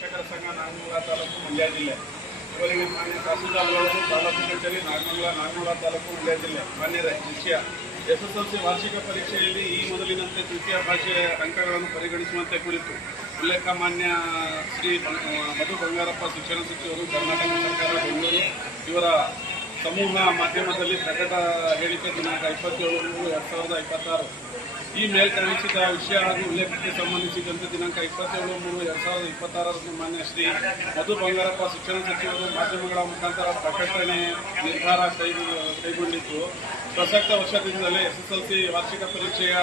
ಶಿಕ್ಷಕರ ಸಂಘ ನಾಗಮಂಗಲ ತಾಲೂಕು ಮಂಡ್ಯ ಜಿಲ್ಲೆ. ಇವರಿಗೆ ಮಾನ್ಯ ತಹಸೀಲ್ದಾರ್ಗಳು, ತಾಲೂಕು ಕಚೇರಿ ನಾಗಮಂಗಲ ತಾಲೂಕು ಮಂಡ್ಯ ಜಿಲ್ಲೆ. ಮಾನ್ಯರೇ, ವಿಷಯ SSLC ವಾರ್ಷಿಕ ಪರೀಕ್ಷೆಯಲ್ಲಿ ಈ ಮೊದಲಿನಂತೆ ತೃತೀಯ ಭಾಷೆ ಅಂಕಗಳನ್ನು ಪರಿಗಣಿಸುವಂತೆ ಕುರಿತು ಉಲ್ಲೇಖ ಮಾನ್ಯ ಶ್ರೀ ಮಧು ಬಂಗಾರಪ್ಪ ಶಿಕ್ಷಣ ಸಚಿವರು ಕರ್ನಾಟಕ ಸರ್ಕಾರ ಬೆಂಗಳೂರು ಇವರ ಸಮೂಹ ಮಾಧ್ಯಮದಲ್ಲಿ ಪ್ರಕಟ ಹೇಳಿಕೆ ದಿನಾಂಕ 27/3/2026 ಈ ಮೇಲ್ಕಳಿಸಿದ ವಿಷಯ ಹಾಗೂ ಉಲ್ಲೇಖಕ್ಕೆ ಸಂಬಂಧಿಸಿದಂತೆ ದಿನಾಂಕ 27/3/2026 ಮಾನ್ಯ ಶ್ರೀ ಮಧು ಬಂಗಾರಪ್ಪ ಶಿಕ್ಷಣ ಸಚಿವರು ಮಾಧ್ಯಮಗಳ ಮುಖಾಂತರ ಪ್ರಕಟಣೆ ನಿರ್ಧಾರ ಕೈಗೊಂಡಿದ್ದು, ಪ್ರಸಕ್ತ ವರ್ಷದಿಂದಲೇ SSLC ವಾರ್ಷಿಕ ಪರೀಕ್ಷೆಯ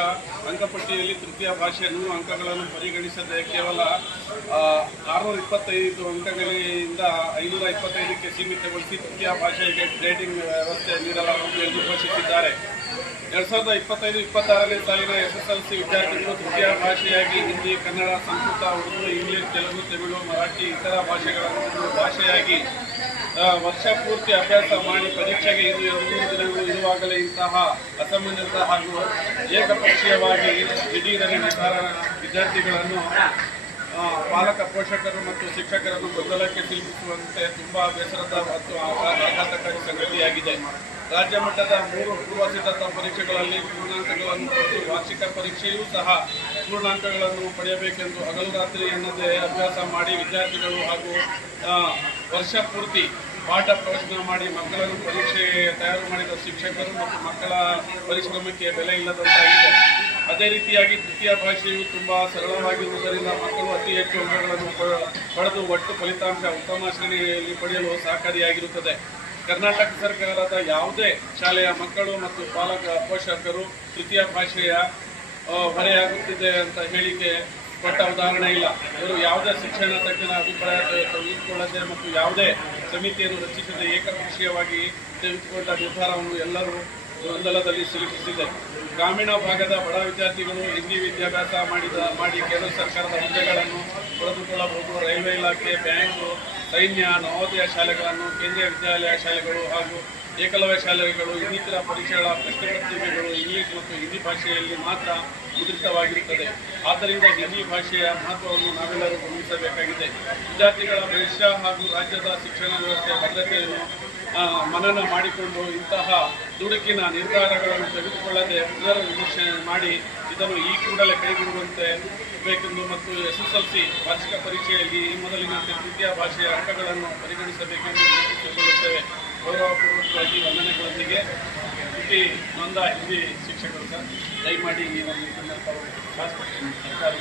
ಅಂಕಪಟ್ಟಿಯಲ್ಲಿ ತೃತೀಯ ಭಾಷೆ 100 ಅಂಕಗಳನ್ನು ಪರಿಗಣಿಸದೆ ಕೇವಲ 625 ಅಂಕಗಳಿಂದ 525ಕ್ಕೆ ಸೀಮಿತಗೊಳಿಸಿ ತೃತೀಯ ಭಾಷೆಗೆ ಗ್ರೇಡಿಂಗ್ ವ್ಯವಸ್ಥೆ ನೀಡಲಾಗುವುದು ಎಂದು ಘೋಷಿಸಿದ್ದಾರೆ. 2025-26ನೇ ಸಾಲಿನ SSLC ವಿದ್ಯಾರ್ಥಿಗಳು ತೃತೀಯ ಭಾಷೆಯಾಗಿ ಹಿಂದಿ, ಕನ್ನಡ, ಸಂಸ್ಕೃತ, ಉರ್ದು, ಇಂಗ್ಲಿಷ್, ತೆಲುಗು, ತಮಿಳು, ಮರಾಠಿ ಇತರ ಭಾಷೆಗಳನ್ನು ಭಾಷೆಯಾಗಿ ವರ್ಷ ಪೂರ್ತಿ ಅಭ್ಯಾಸ ಮಾಡಿ ಪರೀಕ್ಷೆಗೆ ಇನ್ನು 2 ದಿನಗಳು ಇರುವಾಗಲೇ ಇಂತಹ ಅಸಮಂಜಸ ಹಾಗೂ ಏಕಪಕ್ಷೀಯವಾಗಿ ದಿಢೀರನೆ ನಿರ್ಧಾರ ವಿದ್ಯಾರ್ಥಿಗಳನ್ನು ಪಾಲಕ, ಪೋಷಕರು ಮತ್ತು ಶಿಕ್ಷಕರನ್ನು ಗೊಂದಲಕ್ಕೆ ಸಿಲುಕಿಸುವಂತೆ ತುಂಬಾ ಬೇಸರದ ಮತ್ತು ಆಘಾತಕಾರಿ ಸಂಗತಿಯಾಗಿದೆ. ರಾಜ್ಯ ಮಟ್ಟದ 3 ಪೂರ್ವ ಸಿದ್ಧತಾ ಪರೀಕ್ಷೆಗಳಲ್ಲಿ ಪೂರ್ಣಾಂಕಗಳನ್ನು ಪಡೆದು ವಾರ್ಷಿಕ ಪರೀಕ್ಷೆಯೂ ಸಹ ಪೂರ್ಣಾಂಕಗಳನ್ನು ಪಡೆಯಬೇಕೆಂದು ಹಗಲು ರಾತ್ರಿ ಎನ್ನದೇ ಅಭ್ಯಾಸ ಮಾಡಿ ವಿದ್ಯಾರ್ಥಿಗಳು ಹಾಗೂ ವರ್ಷ ಪೂರ್ತಿ ಪಾಠ ಪ್ರವಚನ ಮಾಡಿ ಮಕ್ಕಳನ್ನು ಪರೀಕ್ಷೆಗೆ ತಯಾರು ಮಾಡಿದ ಶಿಕ್ಷಕರು ಮತ್ತು ಮಕ್ಕಳ ಪರಿಶ್ರಮಕ್ಕೆ ಬೆಲೆ ಇಲ್ಲದಂತಾಗಿದೆ. ಅದೇ ರೀತಿಯಾಗಿ ತೃತೀಯ ಭಾಷೆಯು ತುಂಬ ಸರಳವಾಗಿರುವುದರಿಂದ ಮಕ್ಕಳು ಅತಿ ಹೆಚ್ಚು ಅಂಕಗಳನ್ನು ಪಡೆದು ಒಟ್ಟು ಫಲಿತಾಂಶ ಉತ್ತಮ ಶ್ರೇಣಿಯಲ್ಲಿ ಪಡೆಯಲು ಸಹಕಾರಿಯಾಗಿರುತ್ತದೆ. ಕರ್ನಾಟಕ ಸರ್ಕಾರದ ಯಾವುದೇ ಶಾಲೆಯ ಮಕ್ಕಳು ಮತ್ತು ಪಾಲಕ ಪೋಷಕರು ತೃತೀಯ ಭಾಷೆಯ ಹೊರೆಯಾಗುತ್ತಿದೆ ಅಂತ ಹೇಳಿಕೆ ಕೊಟ್ಟ ಉದಾಹರಣೆ ಇಲ್ಲ. ಇವರು ಯಾವುದೇ ಶಿಕ್ಷಣ ತಜ್ಞರ ಅಭಿಪ್ರಾಯ ತೆಗೆದುಕೊಳ್ಳದೆ ಮತ್ತು ಯಾವುದೇ ಸಮಿತಿಯನ್ನು ರಚಿಸದೆ ಏಕಪಕ್ಷೀಯವಾಗಿ ತೆಗೆದುಕೊಂಡ ನಿರ್ಧಾರವನ್ನು ಎಲ್ಲರೂ ಗೊಂದಲದಲ್ಲಿ ಸಿಲುಕಿಸಿದೆ. ಗ್ರಾಮೀಣ ಭಾಗದ ಬಡ ವಿದ್ಯಾರ್ಥಿಗಳು ಹಿಂದಿ ವಿದ್ಯಾಭ್ಯಾಸ ಮಾಡಿ ಕೇಂದ್ರ ಸರ್ಕಾರದ ಹುದ್ದೆಗಳನ್ನು ಪಡೆದುಕೊಳ್ಳಬಹುದು. ರೈಲ್ವೆ ಇಲಾಖೆ, ಬ್ಯಾಂಕು, ಸೈನ್ಯ, ನವೋದಯ ಶಾಲೆಗಳನ್ನು, ಕೇಂದ್ರೀಯ ವಿದ್ಯಾಲಯ ಶಾಲೆಗಳು ಹಾಗೂ ಏಕಲವ್ಯ ಶಾಲೆಗಳು ಇನ್ನಿತರ ಪರೀಕ್ಷೆಗಳ ಪ್ರಶ್ನೆಪತ್ರಿಕೆಗಳು ಇಂಗ್ಲಿಷ್ ಮತ್ತು ಹಿಂದಿ ಭಾಷೆಯಲ್ಲಿ ಮಾತ್ರ ಮುದ್ರಿತವಾಗಿರುತ್ತದೆ. ಆದ್ದರಿಂದ ಹಿಂದಿ ಭಾಷೆಯ ಮಹತ್ವವನ್ನು ನಾವೆಲ್ಲರೂ ಗಮನಿಸಬೇಕಾಗಿದೆ. ವಿದ್ಯಾರ್ಥಿಗಳ ಭವಿಷ್ಯ ಹಾಗೂ ರಾಜ್ಯದ ಶಿಕ್ಷಣ ವ್ಯವಸ್ಥೆ ಭದ್ರತೆಯನ್ನು ಮನನ ಮಾಡಿಕೊಂಡು ಇಂತಹ ದುಡುಕಿನ ನಿರ್ಧಾರಗಳನ್ನು ತೆಗೆದುಕೊಳ್ಳದೆ ಪುನರ್ವಿಮರ್ಶೆ ಮಾಡಿ ಇದನ್ನು ಈ ಕೂಡಲೇ ಕೈಗೊಳ್ಳುವಂತೆ ಬೇಕೆಂದು ಮತ್ತು SSLC ವಾರ್ಷಿಕ ಪರೀಕ್ಷೆಯಲ್ಲಿ ಈ ಮೊದಲಿನಂತೆ ತೃತೀಯ ಭಾಷೆಯ ಅಂಕಗಳನ್ನು ಪರಿಗಣಿಸಬೇಕೆಂದು ವಿನಂತಿಸಿಕೊಳ್ಳುತ್ತೇವೆ. ಗೌರವಪೂರ್ವಕವಾಗಿ ವಂದನೆಗಳೊಂದಿಗೆ ನೊಂದ ಹಿಂದಿ ಶಿಕ್ಷಕರು ಸರ್, ದಯಮಾಡಿ ಈ ಒಂದು ಸರ್ಕಾರಿ